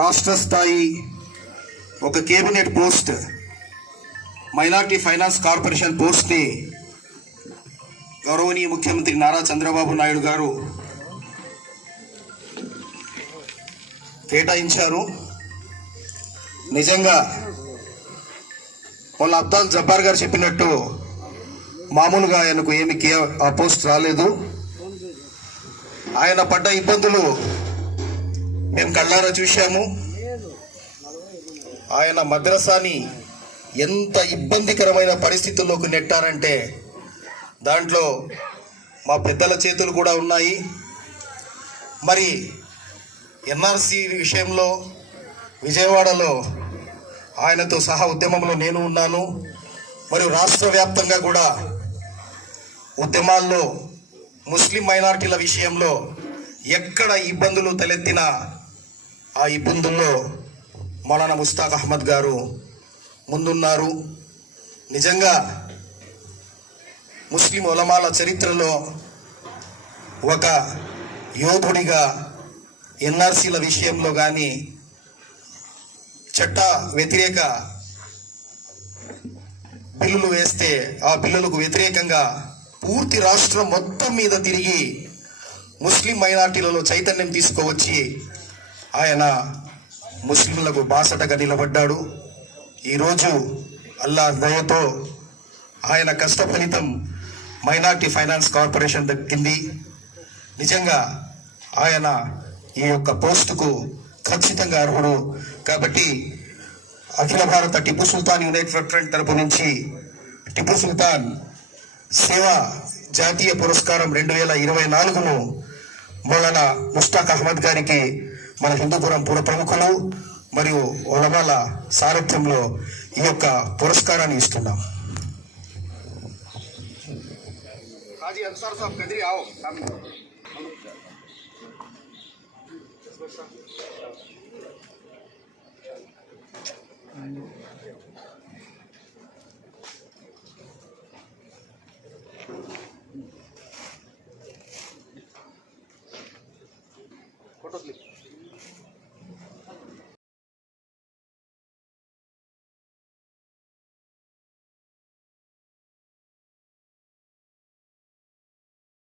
రాష్ట్ర స్థాయి ఒక cabinet post minority finance corporation పోస్ట్ని గౌరవనీయ ముఖ్యమంత్రి నారా చంద్రబాబు నాయుడు గారు కేటాయించారు. నిజంగా వాళ్ళ అబ్దాల్ జబ్బార్ గారు చెప్పినట్టు మామూలుగా ఆయనకు ఏమి కే ఆ పోస్ట్ రాలేదు. ఆయన పడ్డ ఇబ్బందులు మేము కళ్ళారా చూశాము. ఆయన మద్రసాని ఎంత ఇబ్బందికరమైన పరిస్థితుల్లోకి నెట్టారంటే దాంట్లో మా పెద్దల చేతులు కూడా ఉన్నాయి. మరి ఎన్ఆర్సి విషయంలో విజయవాడలో ఆయనతో సహా ఉద్యమంలో నేను ఉన్నాను. మరియు రాష్ట్ర వ్యాప్తంగా కూడా ఉద్యమాల్లో ముస్లిం మైనారిటీల విషయంలో ఎక్కడ ఇబ్బందులు తలెత్తినా ఆ ఇబ్బందుల్లో మౌలానా ముస్తాక్ అహ్మద్ గారు ముందున్నారు. నిజంగా ముస్లిం ఉలమాల చరిత్రలో ఒక యోధుడిగా ఎన్ఆర్సీల విషయంలో కానీ చట్ట వ్యతిరేక బిల్లులు వేస్తే ఆ బిల్లులకు వ్యతిరేకంగా పూర్తి రాష్ట్రం మొత్తం మీద తిరిగి ముస్లిం మైనార్టీలలో చైతన్యం తీసుకువచ్చి ఆయన ముస్లింలకు బాసటగా నిలబడ్డాడు. ఈరోజు అల్లా దయతో ఆయన కష్ట ఫలితం మైనార్టీ ఫైనాన్స్ కార్పొరేషన్ దక్కింది. నిజంగా ఆయన ఈ యొక్క పోస్టుకు ఖచ్చితంగా అర్హుడు. కాబట్టి అఖిల భారత టిప్పు సుల్తాన్ యునైటెడ్ ఫ్రంట్ తరపు నుంచి టిప్పు సుల్తాన్ సేవా జాతీయ పురస్కారం రెండు వేల ఇరవై నాలుగును మొలన ముస్తాక్ అహ్మద్ గారికి మన హిందూపురం పుర ప్రముఖులు మరియు ఒలమాల సారథ్యంలో ఈ యొక్క పురస్కారాన్ని ఇస్తున్నాం Thank you. Nosotros.